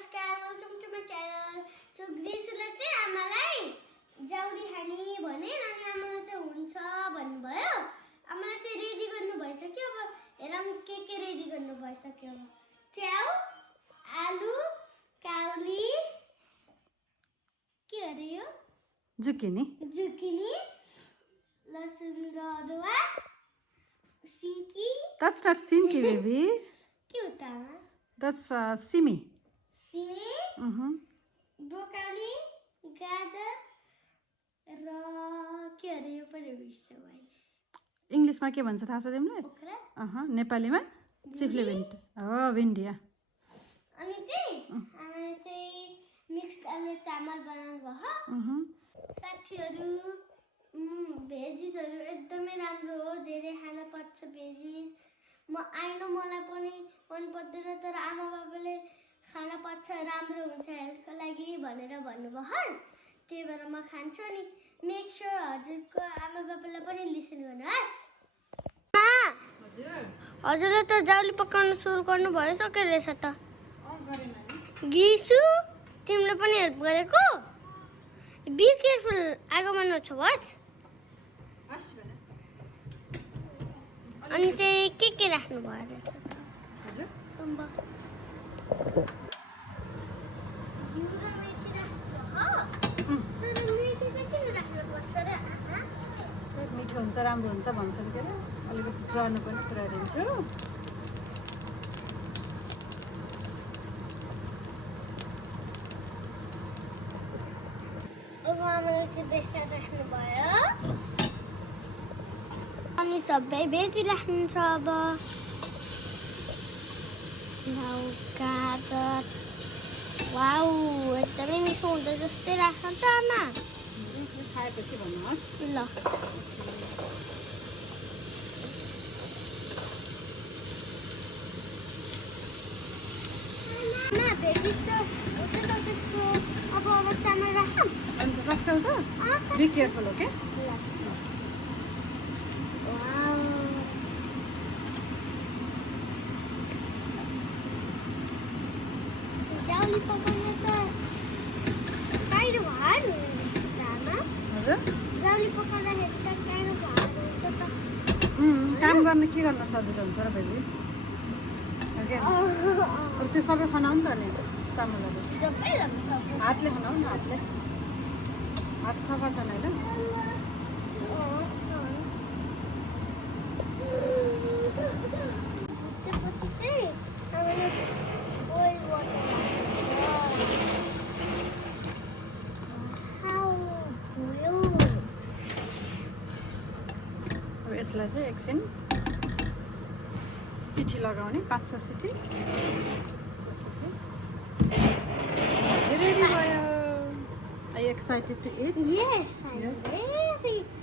नमस्कार, welcome to my channel. So ग्रिसुलाई चाहिँ आमालाई जाउरी खाने भने अनि आमालाई चाहिँ हुन्छ भन्नुभयो। आमालाई चाहिँ रेडी गर्नु भइसक्यो। अब हेरौँ के रेडी गर्नु भइसक्यो। च्याउ, आलु, काउली, के अरे यो जुकिनी, लसुन र अदुवा, सिन्की। That's not sinki, baby. के हो त आमा? That's simi. सिमी, ब्रोकाउली, गाजर र के अरे यो पनि बिर्स्यो मैले। इङ्ग्लिसमा के भन्छ थाहा छ तिमीलाई? ओखरा। नेपालीमा चिप्ले भिन्डी। हो, भिन्डी। अनि चाहिँ आमाले चाहिँ मिक्स आलु चामल बनाउनु भयो। साथीहरू भेजिसहरू एकदमै राम्रो हो, धेरै खान पर्छ भेजिस। मलाई पनि मन पर्दैन, तर आमा बाबाले खान पर्छ, राम्रो हुन्छ हेल्थको लागि भनेर भन्नुभयो। त्यही भएर म खान्छु। नि मेक स्योर हजुरको आमा बाबालाई पनि लिसन गर्नुहोस्। हजुरले त जाउली पकाउन सुरु गर्नु भइसक्यो रहेछ त। गिसु तिमीले पनि हेल्प गरेको? बी केयरफुल, आगोमा नछोस्। अनि चाहिँ के राख्नु भयो रहेछ त? हजुर मिठो हुन्छ, राम्रो हुन्छ भन्छन् के अरे। अलिकति ज्वानो पनि पुऱ्याइदिन्छु। अब आमाले चाहिँ बेसन राख्नु भयो अनि सबै भेजी राख्नुहुन्छ। अब गाजर, वाउ एकदमै मिठो हुन्छ जस्तै राख्छ त आमा। खाएपछि भन्नुहोस् ल भेजी त हुन्छ त्यसको। अब चामल राखौँ। अन्त सक्छौ त? Be careful, okay? जाउली पकाउनु त गाह्रो भयो आमा। हजुर जाउली पकाउँदाखेरि त गाह्रो भयो हुन्छ त। काम गर्न के गर्न सजिलो हुन्छ र बेबी? ओके, अब त्यो सबै खनाउ नि त नि चामलहरू। सबै लाग्छ। हातले खनाउ न, हातले। हात सफा छैन होइन? त्यसपछि चाहिँ हामीले बोइल वाटर अब यसलाई चाहिँ एकछिन सिटी लगाउने, 5-6 सिटी। त्यसपछि रेडी भयो। Are you excited to eat? Yes, I'm very excited.